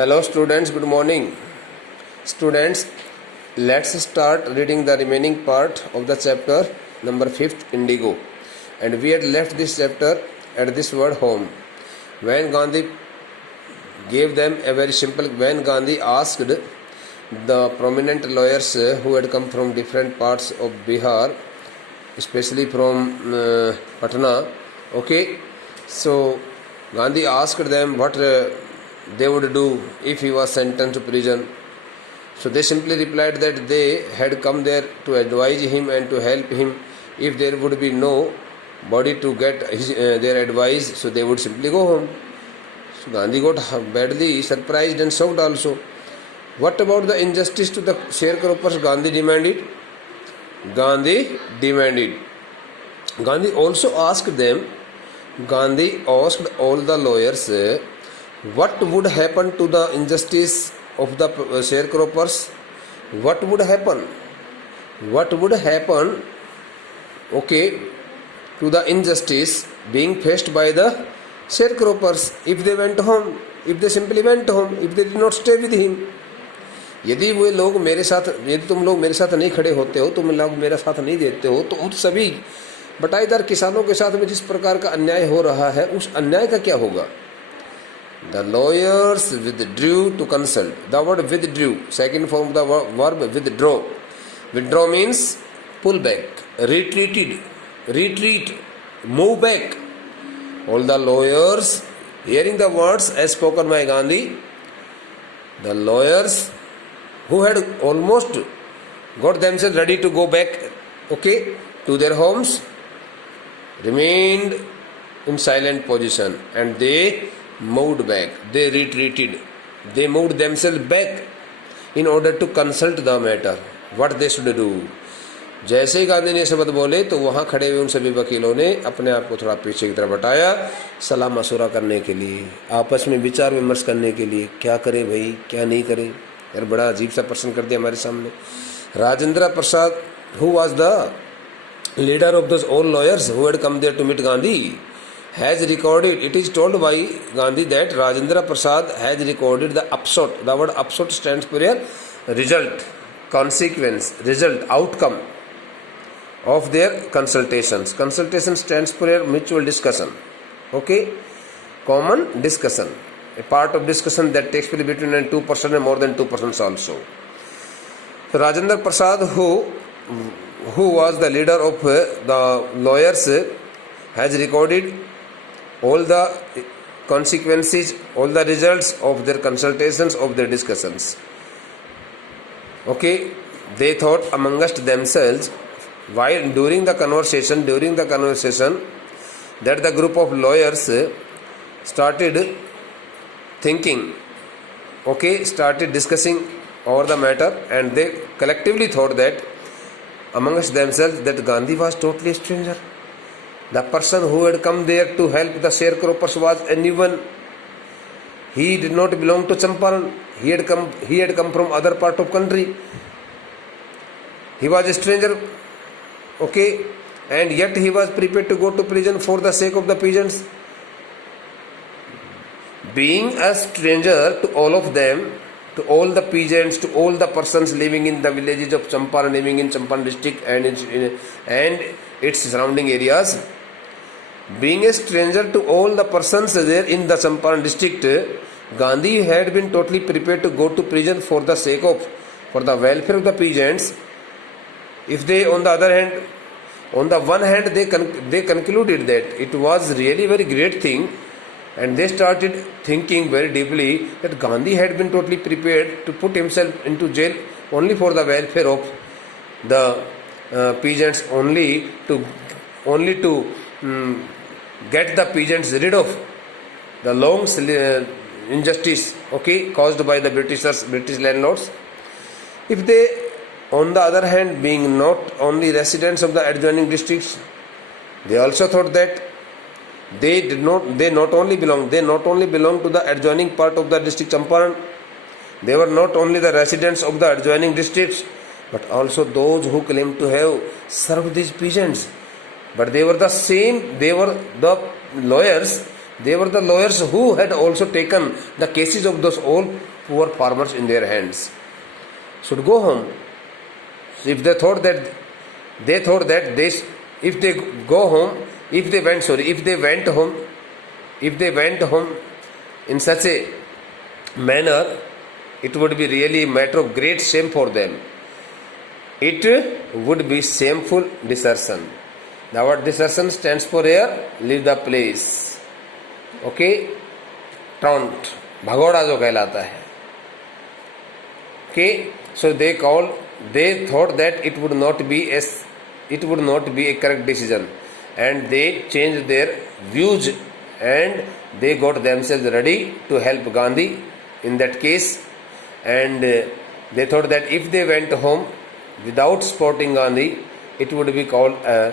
Hello students, good morning. Students, let's start reading the remaining part of the chapter number 5th, Indigo. And we had left this chapter at this word home. When Gandhi gave them a very simple, when Gandhi asked the prominent lawyers who had come from different parts of Bihar, especially from Patna, okay, so Gandhi asked them what they would do if he was sentenced to prison. So they simply replied that they had come there to advise him and to help him. If there would be no body to get their advice, so they would simply go home. So Gandhi got badly surprised and shocked also. What about the injustice to the sharecroppers? Gandhi demanded. Gandhi also asked them. Gandhi asked all the lawyers what would happen to the injustice of the sharecroppers. What would happen? Okay, to the injustice being faced by the sharecroppers if they went home, if they simply went home, if they did not stay with him. यदि वे लोग मेरे साथ, यदि तुम लोग मेरे साथ नहीं खड़े होते हो, तुम लोग मेरा साथ नहीं देते हो, तो उन सभी बटाईदार किसानों के साथ में जिस प्रकार का अन्याय हो रहा है, उस अन्याय का क्या होगा? The lawyers withdrew to consult. The word withdrew, second form of the verb withdraw. Withdraw means pull back, retreat, move back. All the lawyers, hearing the words as spoken by Gandhi, the lawyers who had almost got themselves ready to go back, okay, to their homes, remained in silent position, and they moved back, they retreated, they moved themselves back in order to consult the matter, what they should do. जैसे ही गांधी ने शब्द बोले तो वहां खड़े हुए उन सभी वकीलों ने अपने आप को थोड़ा पीछे की तरफ हटाया, सलाह मशवरा करने के लिए, आपस में विचार विमर्श करने के लिए, क्या करे भाई, क्या नहीं करे. यार बड़ा अजीब सा प्रश्न कर दिया हमारे सामने. Rajendra Prasad, who was the leader of those old lawyers who had come there to meet Gandhi, has recorded, it is told by Gandhi that Rajendra Prasad has recorded the upshot. The word upshot stands for a result, consequence, result, outcome of their consultations. Consultation stands for a mutual discussion, okay, common discussion, a part of discussion that takes place between two persons and more than two persons also. So Rajendra Prasad, who was the leader of the lawyers, has recorded all the consequences, all the results of their consultations, of their discussions. Okay, they thought amongst themselves while during the conversation that the group of lawyers started thinking, okay, started discussing over the matter, and they collectively thought that amongst themselves that Gandhi was totally a stranger. The person who had come there to help the sharecroppers was anyone. He did not belong to Champaran. He had come from other part of country. He was a stranger, okay, and yet he was prepared to go to prison for the sake of the peasants. Being a stranger to all of them, to all the peasants, to all the persons living in the villages of Champaran, living in Champaran district and its surrounding areas, being a stranger to all the persons there in the Champaran district, Gandhi had been totally prepared to go to prison for the sake of, for the welfare of the peasants. If they, on the other hand, on the one hand, they concluded that it was really very great thing, and they started thinking very deeply that Gandhi had been totally prepared to put himself into jail only for the welfare of the peasants, only to get the peasants rid of the long injustice, okay, caused by the British landlords. If they, on the other hand, being not only residents of the adjoining districts, they also thought that they not only belong to the adjoining part of the district Champaran. They were not only the residents of the adjoining districts, but also those who claimed to have served these peasants. But they were the lawyers They were the lawyers who had also taken the cases of those all poor farmers in their hands. Should go home. If they thought that if they go home, if they went home in such a manner, it would be really a matter of great shame for them. It would be shameful desertion. The word desertion stands for here, leave the place. Okay, taunt, भगोड़ा जो कहलाता है. Okay, so they thought that it would not be a correct decision, and they changed their views and they got themselves ready to help Gandhi in that case, and they thought that if they went home without supporting Gandhi, it would be called a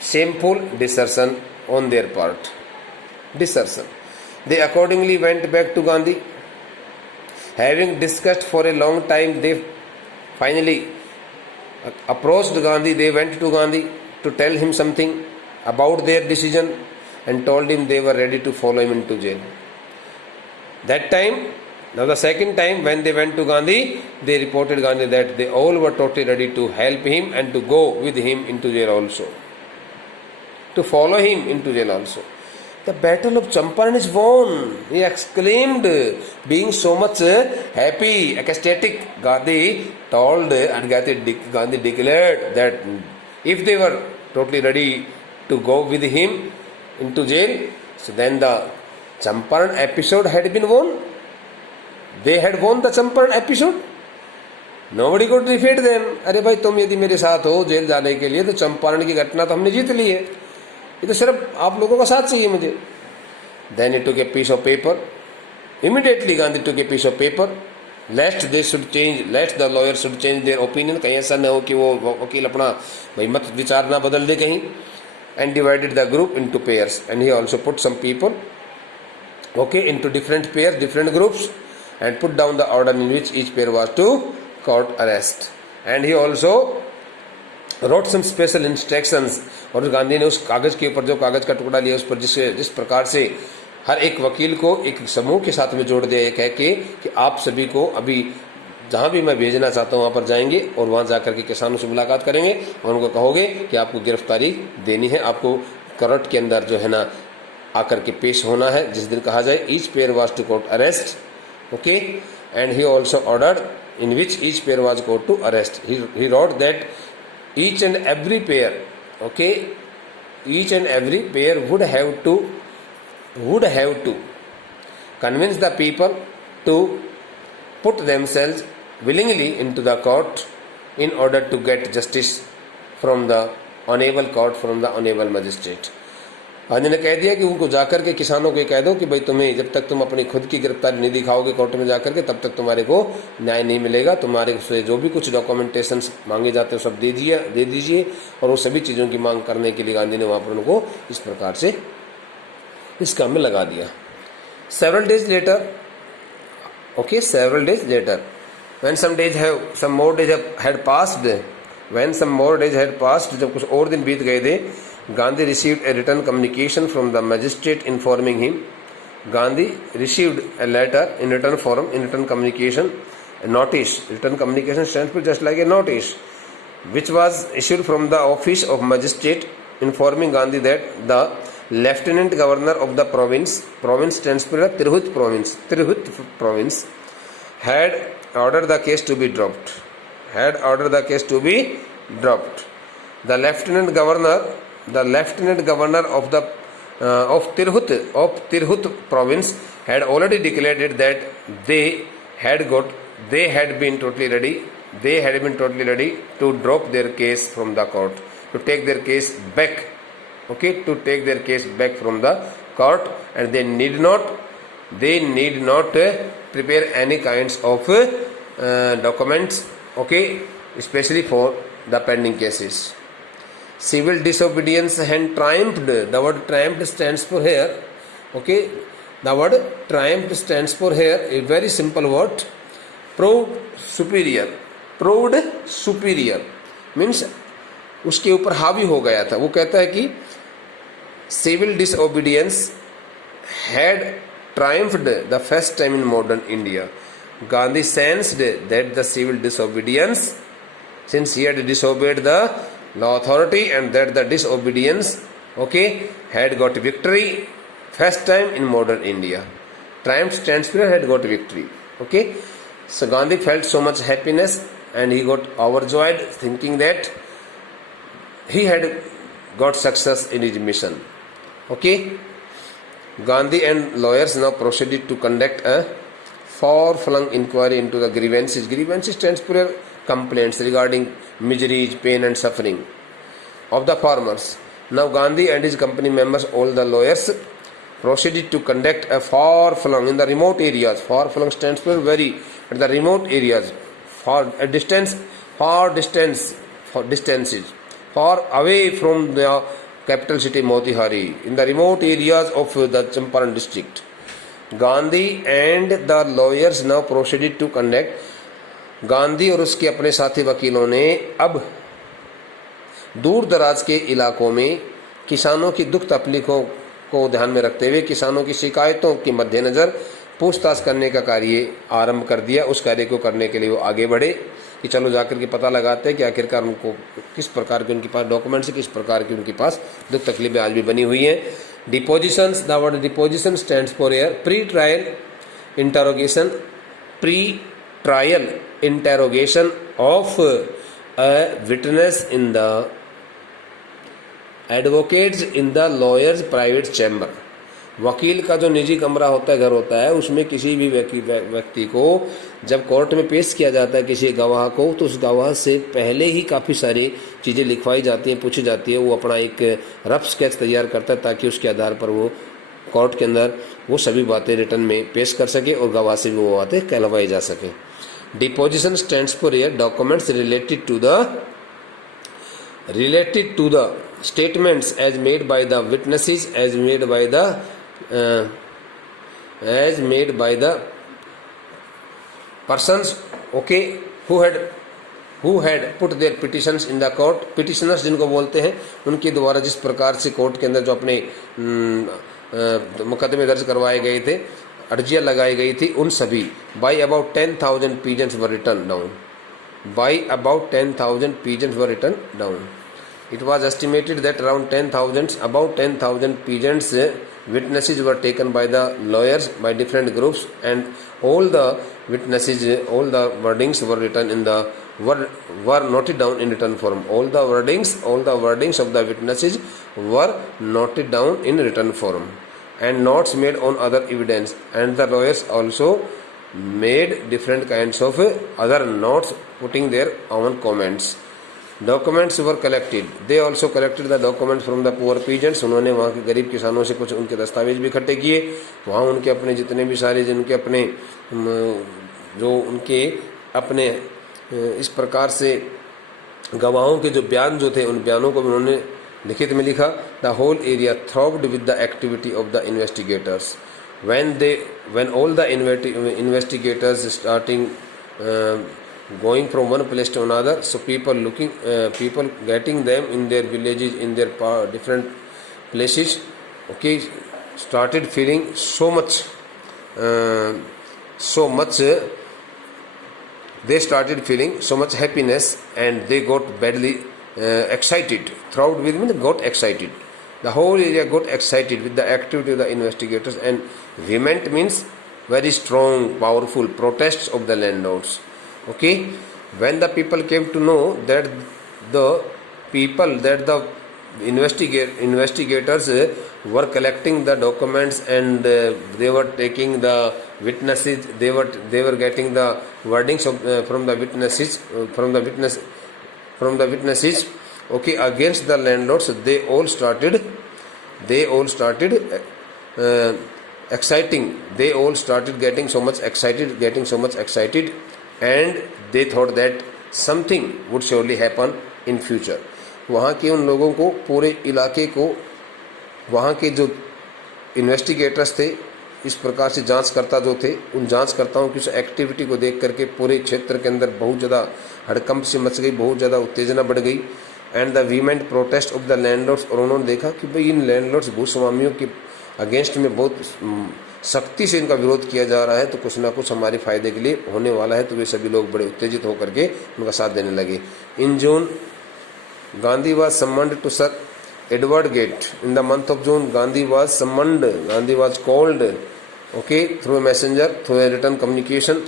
shameful desertion on their part. Desertion. They accordingly went back to Gandhi. Having discussed for a long time, they finally approached Gandhi. They went to Gandhi to tell him something about their decision and told him they were ready to follow him into jail. That time, now the second time when they went to Gandhi, they reported Gandhi that they all were totally ready to help him and to go with him into jail also, to follow him into jail also. The battle of Champaran is won, he exclaimed, being so much happy, ecstatic. Gandhi told and Gandhi declared that if they were totally ready to go with him into jail, so then the Champaran episode had been won. They had won the Champaran episode. Nobody could defeat them. अरे भाई तुम यदि मेरे साथ हो jail जाने के लिए तो चंपारण की घटना तो हमने जीत ली है, ये तो सिर्फ आप लोगों का साथ चाहिए मुझे. Then he took a piece of paper. Immediately Gandhi took a piece of paper. Lest the lawyers should change their opinion. कहीं ऐसा न हो कि वो वकील अपना भाई मत विचार ना बदल दे कहीं. And divided the group into pairs. And he also put some people, okay, into different pairs, different groups, and put down the order in which each pair was to court arrest. And he also wrote some special instructions. और गांधी ने उस कागज के ऊपर जो कागज का टुकड़ा लिया उस पर जिस प्रकार से हर एक वकील को एक समूह के साथ में जोड़ दिया, ये कह के कि आप सभी को अभी जहां भी मैं भेजना चाहता हूं वहां पर जाएंगे और वहां जाकर के किसानों से मुलाकात करेंगे और उनको कहोगे कि आपको गिरफ्तारी देनी है, आपको कोर्ट के अंदर जो है ना आकर के पेश होना है जिस दिन कहा जाए. Each pair was to court arrest. Okay, and he also ordered in which each pair was go to arrest. He wrote that each and every pair, okay, each and every pair would have to convince the people to put themselves willingly into the court in order to get justice from the honorable court, from the honorable magistrate. Gandhi ने कह दिया कि उनको जाकर के किसानों को कह दो कि भाई तुम्हें जब तक तुम अपनी खुद की गिरफ्तारी नहीं दिखाओगे कोर्ट में जाकर के तब तक तुम्हारे को न्याय नहीं मिलेगा. तुम्हारे से जो भी कुछ डॉक्यूमेंटेशन मांगे जाते हैं सब दे दीजिए. और वो सभी चीज़ों की मांग करने के लिए गांधी ने वहाँ पर उनको इस प्रकार से इस काम में लगा दिया. several days later, when some more days had passed, जब कुछ और दिन बीत गए थे, Gandhi received a written communication from the magistrate informing him. Gandhi received a letter in written form, in written communication, a notice. Written communication stands for just like a notice, which was issued from the office of magistrate informing Gandhi that the lieutenant governor of the province stands for Tirhut province, had ordered the case to be dropped. The lieutenant governor of Tirhut province had already declared that they had been totally ready to drop their case from the court, to take their case back, from the court, and they need not prepare any kinds of documents, especially for the pending cases. Civil disobedience had triumphed. The word triumphed stands for here. The word triumphed stands for here, a very simple word. Proved superior means उसके ऊपर हावी हो गया था. वो कहता है कि civil disobedience had triumphed the first time in modern India. Gandhi sensed that the civil disobedience, since he had disobeyed the law authority, and that the disobedience, okay, had got victory first time in modern India. Triumph stands for had got victory. Okay, so Gandhi felt so much happiness and he got overjoyed, thinking that he had got success in his mission. Okay, Gandhi and lawyers now proceeded to conduct a far-flung inquiry into the grievances. Grievances stands for complaints regarding miseries, pain and suffering of the farmers. Now Gandhi and his company members, all the lawyers, proceeded to conduct a far-flung in the remote areas. Far-flung stands for very at the remote areas, far distances, far away from the capital city Motihari, in the remote areas of the Champaran district. Gandhi and the lawyers now proceeded to conduct. Gandhi और उसके अपने साथी वकीलों ने अब दूर दराज के इलाकों में किसानों की दुख तकलीफों को ध्यान में रखते हुए किसानों की शिकायतों के मद्देनज़र पूछताछ करने का कार्य आरंभ कर दिया। उस कार्य को करने के लिए वो आगे बढ़े कि चलो जाकर के पता लगाते हैं कि आखिरकार उनको किस प्रकार के उनके पास डॉक्यूमेंट्स, किस प्रकार की उनके पास दुख तकलीफें आज भी बनी हुई हैं। Depositions, the word deposition stands for air pre trial interrogation, pre trial interrogation of a witness in the advocates in the lawyer's private chamber. वकील का जो निजी कमरा होता है, घर होता है, उसमें किसी भी व्यक्ति को जब कोर्ट में पेश किया जाता है किसी गवाह को, तो उस गवाह से पहले ही काफ़ी सारी चीज़ें लिखवाई जाती हैं, पूछी जाती है। वो अपना एक रफ स्केच तैयार करता है ताकि उसके आधार पर वो कोर्ट के अंदर वो सभी बातें रिटर्न में पेश कर सके और गवाह से भी वो बातें कहलवाई जा सके। Deposition stands for air documents related to the statements as made by the witnesses, as made by the persons, okay, who had put their petitions in the court. petitioners जिनको बोलते हैं, उनके द्वारा जिस प्रकार से कोर्ट के अंदर जो अपने मुकदमे दर्ज करवाए गए थे, अर्जियाँ लगाई गई थी, उन सभी by about 10,000 pigeons were written down. By about 10,000 pigeons were written down. It was estimated that around 10,000 pigeons witnesses were taken by the lawyers by different groups, and all the witnesses, all the wordings were written in the were noted down in written form. All the wordings of the witnesses were noted down in written form, and notes made on other evidence, and the lawyers also made different kinds of other notes putting their own comments. Documents were collected. They also collected the documents from the poor peasants. उन्होंने वहाँ के गरीब किसानों से कुछ उनके दस्तावेज भी इकट्ठे किए। वहाँ उनके अपने जितने भी सारे जिनके अपने जो उनके अपने इस प्रकार से गवाहों के जो बयान जो थे, उन बयानों को भी उन्होंने लिखित में लिखा। The whole area thrived with the activity of the investigators. When all the investigators starting going from one place to another, so people getting them in their villages, in their different places, okay, started feeling so much they started feeling so much happiness, and they got badly excited. Thrilled with means got excited. The whole area got excited with the activity of the investigators, and vehement means very strong, powerful protests of the landlords. Okay, when the people came to know that the investigators were collecting the documents, and they were taking the witnesses, they were getting the wordings from the witnesses, okay, against the landlords, they all started exciting. They all started getting so much excited, and they thought that something would surely happen in future. वहाँ के उन लोगों को, पूरे इलाके को, वहाँ के जो इन्वेस्टिगेटर्स थे, इस प्रकार से जांचकर्ता जो थे, उन जांचकर्ताओं की उस एक्टिविटी को देख करके पूरे क्षेत्र के अंदर बहुत ज़्यादा हड़कंप से मच गई, बहुत ज़्यादा उत्तेजना बढ़ गई। And the vehement protest of the landlords, और उन्होंने देखा कि भाई इन लैंडलॉर्ड्स भूस्वामियों के अगेंस्ट में बहुत सख्ती से इनका विरोध किया जा रहा है, तो कुछ ना कुछ हमारे फायदे के लिए होने वाला है। तो वे सभी लोग बड़े उत्तेजित होकर के उनका साथ देने लगे। In June Gandhi was summoned to sir Edward Gait. In the month of June Gandhi was summoned, Gandhi was called, okay, through a messenger, through a written communication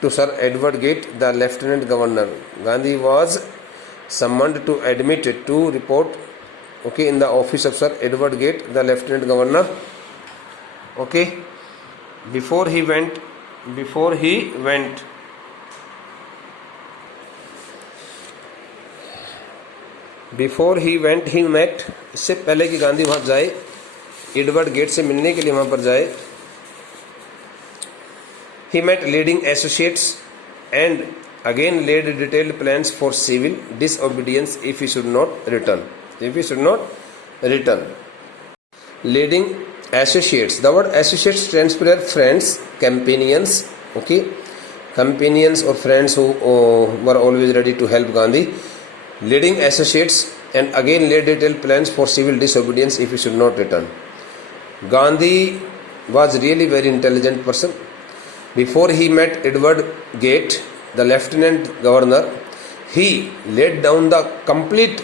to Sir Edward Gate, the Lieutenant Governor. Gandhi was summoned to admit to report, okay, in the office of Sir Edward Gate, the Lieutenant Governor. Okay, before he went, he met, इससे पहले कि गांधी वहाँ जाए, Edward gate से मिलने के लिए वहाँ पर जाए, he met leading associates and again laid detailed plans for civil disobedience if he should not return. Leading associates, the word associates stands for friends, companions, okay, companions or friends who were always ready to help Gandhi. Leading associates and again laid detailed plans for civil disobedience if he should not return. Gandhi was really very intelligent person. Before he met Edward Gate, the Lieutenant Governor, he laid down the complete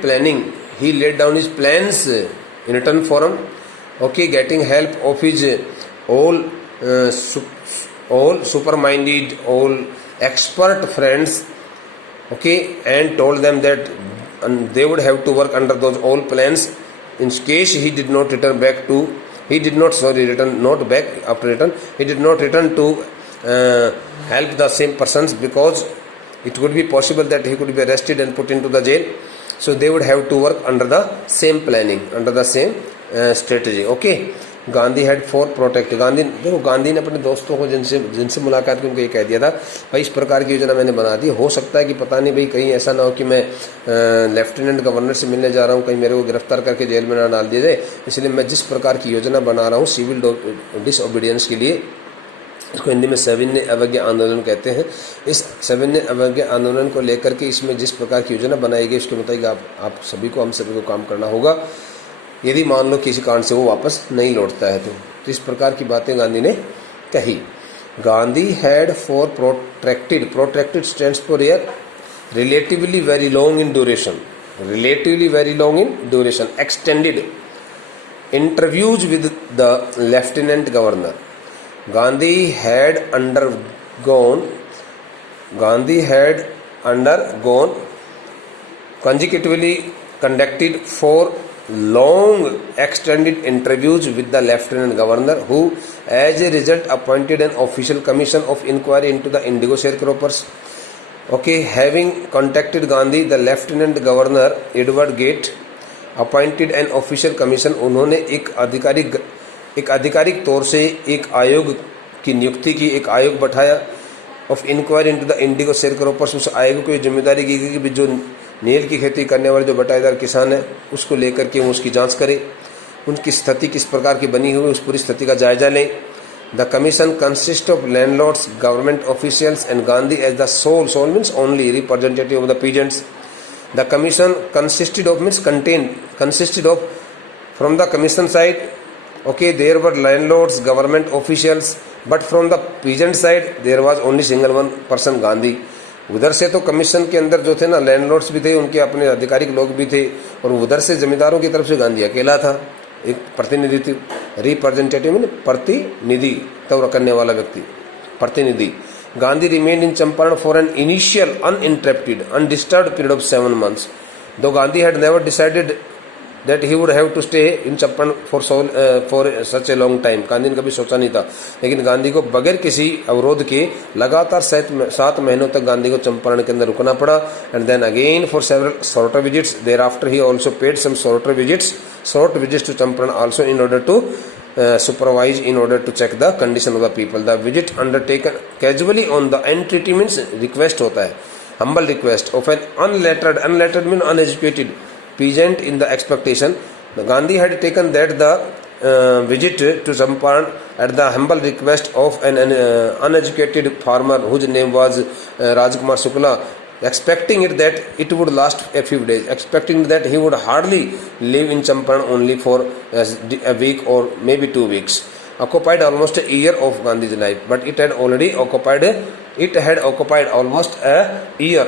planning. He laid down his plans in return for him, okay, getting help of his all super-minded, all expert friends, okay, and told them that they would have to work under those all plans in case he did not return back to. He did not return to help the same persons, because it would be possible that he could be arrested and put into the jail. So they would have to work under the same planning, under the same strategy. Okay. Gandhi had for protect. Gandhi ने अपने दोस्तों को जिनसे मुलाकात की उनको ये कह दिया था, भाई इस प्रकार की योजना मैंने बना दी, हो सकता है कि पता नहीं भाई कहीं ऐसा ना हो कि मैं लेफ्टिनेंट गवर्नर से मिलने जा रहा हूँ, कहीं मेरे को गिरफ्तार करके जेल में ना डाल दिया जाए, इसलिए मैं जिस प्रकार की योजना बना रहा हूँ सिविल डिसओबीडियंस के लिए, इसको हिंदी में सविनय अवज्ञा आंदोलन कहते हैं। इस सविनय अवज्ञा आंदोलन को लेकर के इसमें जिस प्रकार की योजना बनाई गई उसके मुताबिक आप सभी को, हम सभी को काम करना होगा, यदि मान लो किसी कारण से वो वापस नहीं लौटता है तो इस प्रकार की बातें गांधी ने कही। Gandhi had for protracted stands for year, relatively very long in duration, extended interviews with the lieutenant governor. Gandhi had undergone consecutively conducted 4 long extended interviews with the lieutenant governor, who as a result appointed an official commission of inquiry into the indigo sharecroppers. Okay, having contacted Gandhi, the lieutenant governor Edward Gate appointed an official commission. उन्होंने एक आधिकारिक तौर से एक आयोग की नियुक्ति की, एक आयोग बैठाया of inquiry into the indigo sharecroppers. उस आयोग को ये जिम्मेदारी की गई कि जो नील की खेती करने वाले जो बटाईदार किसान है उसको लेकर के वो उसकी जांच करे, उनकी स्थिति किस प्रकार की बनी हुई उस पूरी स्थिति का जायजा लें। The commission consist of landlords, government officials and Gandhi as the sole means only representative of the peasants. The commission consisted of from the commission side, okay, there were landlords, government officials, but from the peasant side there was only single one person, Gandhi. उधर से तो commission के अंदर जो थे ना landlords भी थे, उनके अपने आधिकारिक लोग भी थे, और उधर से जमींदारों की तरफ से गांधी अकेला था, एक प्रतिनिधित्व, रिप्रेजेंटेटिव मीन प्रतिनिधि तब करने वाला व्यक्ति, प्रतिनिधि। Gandhi remained in Champaran for an initial uninterrupted, undisturbed period of 7 months. Though Gandhi had never decided that he would have to stay in Champaran for such a long time. Gandhi ने कभी सोचा नहीं था, लेकिन गांधी को बगैर किसी अवरोध के लगातार 7 महीनों तक गांधी को चंपारण के अंदर रुकना पड़ा। And then again for several shorter visits, thereafter he also paid some short visits to Champaran also in order to supervise, in order to check the condition of the people. The visit undertaken casually on the entreaty means request होता है, humble request of an unlettered mean uneducated peasant in the expectation. Gandhi had taken that the visit to Champaran at the humble request of an uneducated farmer whose name was Rajkumar Shukla, expecting it that it would last a few days, expecting that he would hardly live in Champaran only for a week or maybe 2 weeks. Occupied almost a year of Gandhi's life, but it had occupied almost a year.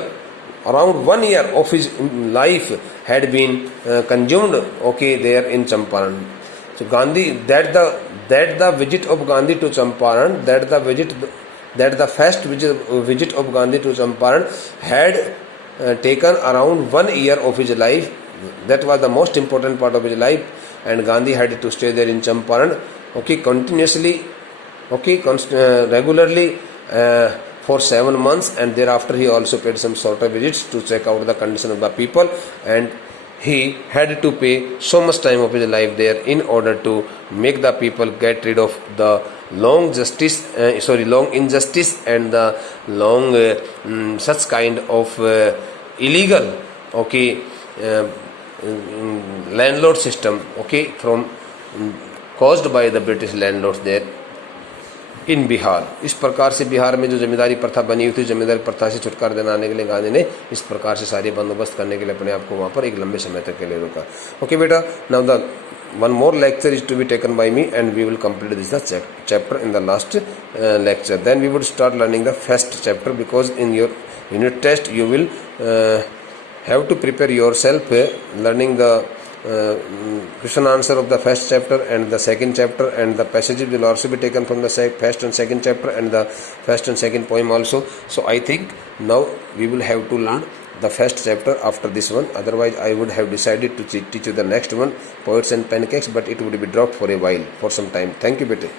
Around 1 year of his life had been consumed, there in Champaran. So Gandhi, that the visit of Gandhi to Champaran, that the first visit of Gandhi to Champaran had taken around 1 year of his life. That was the most important part of his life, and Gandhi had to stay there in Champaran, continuously, regularly, for 7 months, and thereafter he also paid some shorter visits to check out the condition of the people, and he had to pay so much time of his life there in order to make the people get rid of the long injustice and the long such kind of illegal landlord system from caused by the British landlords there इन बिहार. इस प्रकार से बिहार में जो जमींदारी प्रथा बनी हुई थी, जमींदारी प्रथा से छुटकारा दिलाने के लिए गांधी ने इस प्रकार से सारे बंदोबस्त करने के लिए अपने आप को वहाँ पर एक लंबे समय तक के लिए रोका. ओके बेटा, now the one more lecture is to be taken by me, and we will complete this chapter in the last lecture. Then we would start learning the first chapter, because in your unit test you will have to prepare yourself learning the question answer of the first chapter and the second chapter, and the passages will also be taken from the first and second chapter and the first and second poem also. So I think now we will have to learn the first chapter after this one. Otherwise I would have decided to teach you the next one, Poets and Pancakes, but it would be dropped for a while, for some time. Thank you, bete.